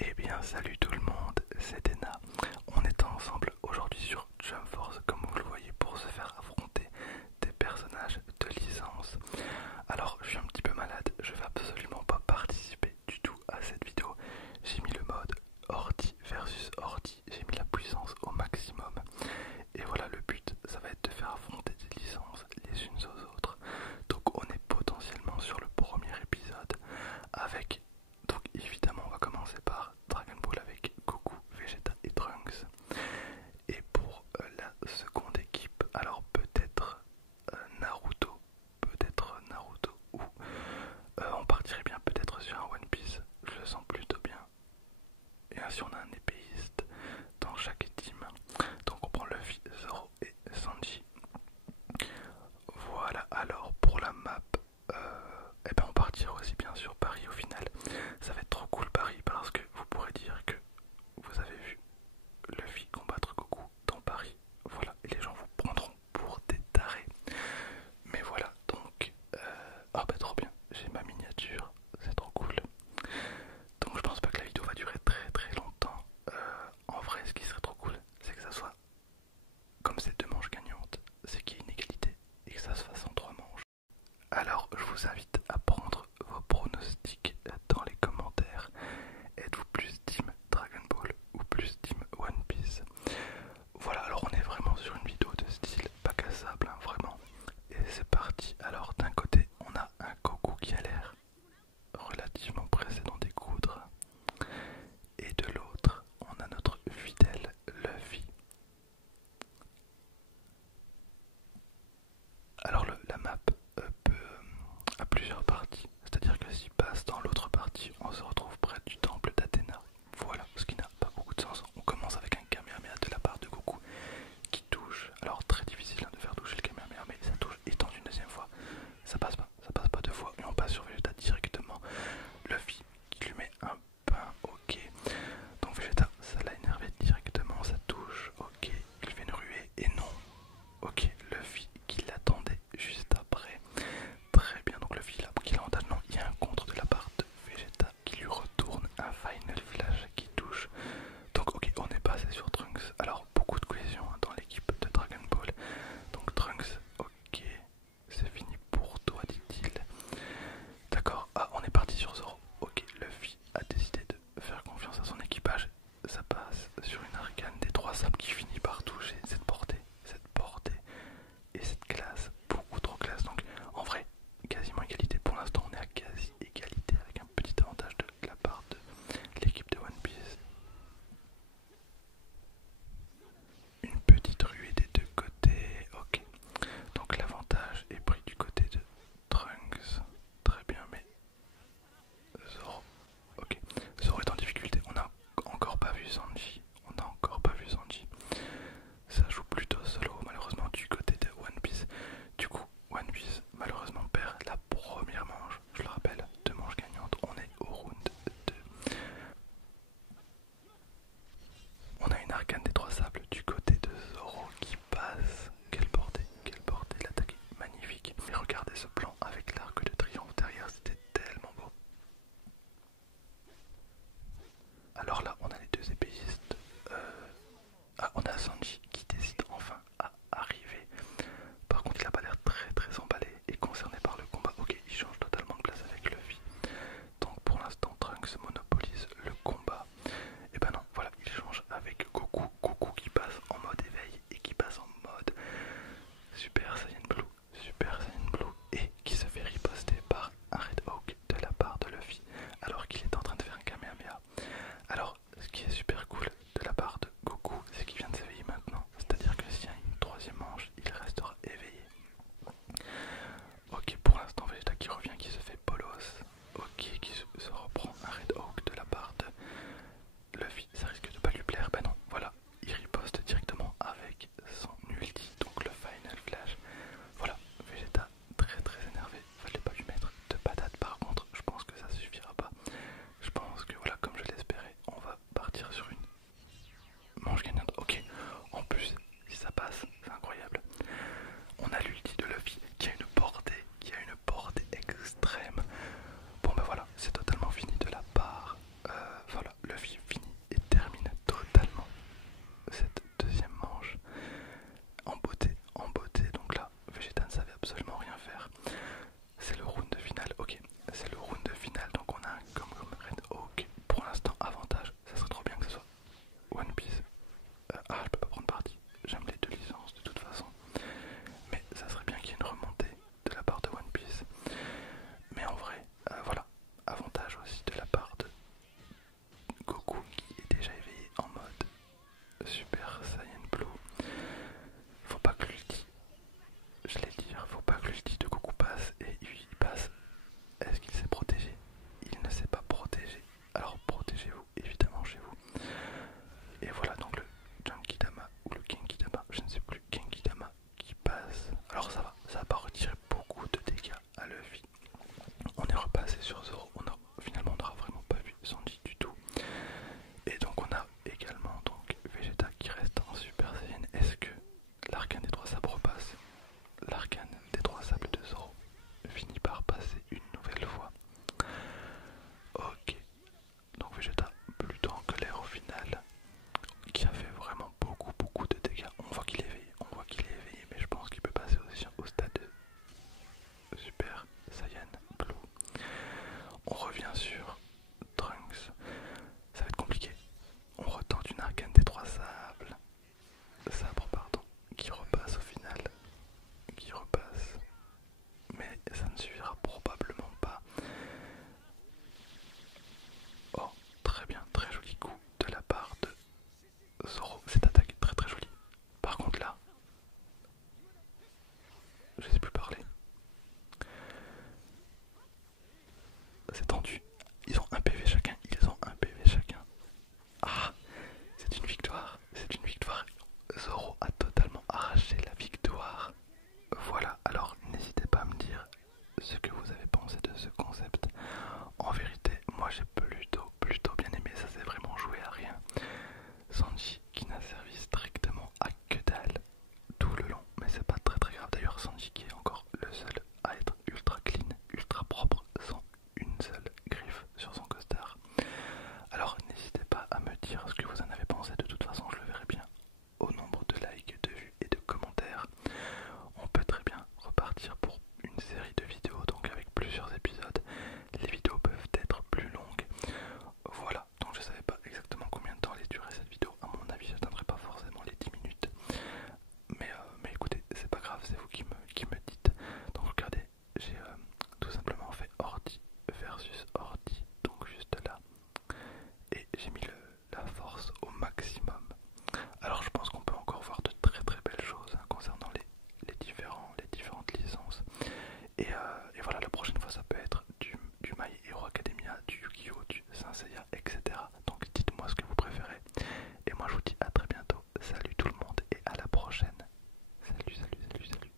Eh bien salut tout le monde, c'est Dena. On est ensemble aujourd'hui sur Jump Force comme vous le voyez pour se faire affronter des personnages de licence. Alors je suis un petit peu malade, je vais absolument pas participer du tout à cette vidéo. J'ai mis le mode ordi versus ordi, j'ai mis la puissance au maximum. Et voilà, le but ça va être de faire affronter des licences les unes aux autres. Donc on est potentiellement sur le premier épisode avec, donc évidemment on va commencer par Dragon Ball avec Goku, Vegeta et Trunks. Et pour la seconde équipe, alors peut-être Naruto ou on partirait bien peut-être sur un One Piece, je le sens plutôt bien. Et ainsi on a un épéiste dans chaque team. Donc on prend Luffy, Zoro et Sanji. Voilà, alors pour la map, eh ben on partira aussi bien sûr Paris au final. Ça va être trop cool Paris parce que vous pourrez dire que vous avez vu Luffy combattre Goku dans Paris. Voilà, et les gens vous prendront pour des tarés. Mais voilà, donc, ah bah trop bien, j'ai ma miniature, c'est trop cool. Donc je pense pas que la vidéo va durer très très longtemps. En vrai, ce qui serait trop cool, c'est que ça soit comme c'est deux manches gagnantes, c'est qu'il y ait une égalité et que ça se fasse en trois manches. Alors je vous invite à prendre vos pronostics dans les commentaires. Êtes-vous plus team Dragon Ball ou plus team One Piece? Voilà, alors on est vraiment sur une vidéo de style bac à sable, hein, vraiment. Et c'est parti. Alors d'un côté on a un Goku qui a l'air relativement pressé d'en découdre. Et de l'autre on a notre fidèle Luffy. Alors la map a plusieurs parties, c'est-à-dire que s'il passe dans l'autre partie, on se retrouve près du temple d'Athéna. Voilà, ce qui n'a pas beaucoup de sens. On commence avec un Kamehameha de la part de Goku qui touche. Alors très difficile de faire toucher le Kamehameha, mais ça touche et tente une deuxième fois. Ça passe pas deux fois et on passe sur Vegeta directement. Luffy qui lui met un pain, ok. Donc Vegeta, ça l'a énervé directement, ça touche, ok. Il fait une ruée et non. Ok, Luffy qui l'attendait juste après. Très bien, donc Luffy là, qu'il est en non, il y a un contre de la part de Vegeta qui lui retourne un Final Flash qui touche. Donc ok, on est passé sur Trunks. Alors beaucoup de cohésion hein, dans l'équipe de Dragon Ball. Donc Trunks, ok, c'est fini pour toi dit-il. D'accord, ah on est parti sur Zoro. Ok, Luffy a décidé de faire confiance à son équipage. Ça passe sur une arcane des trois sables qui finit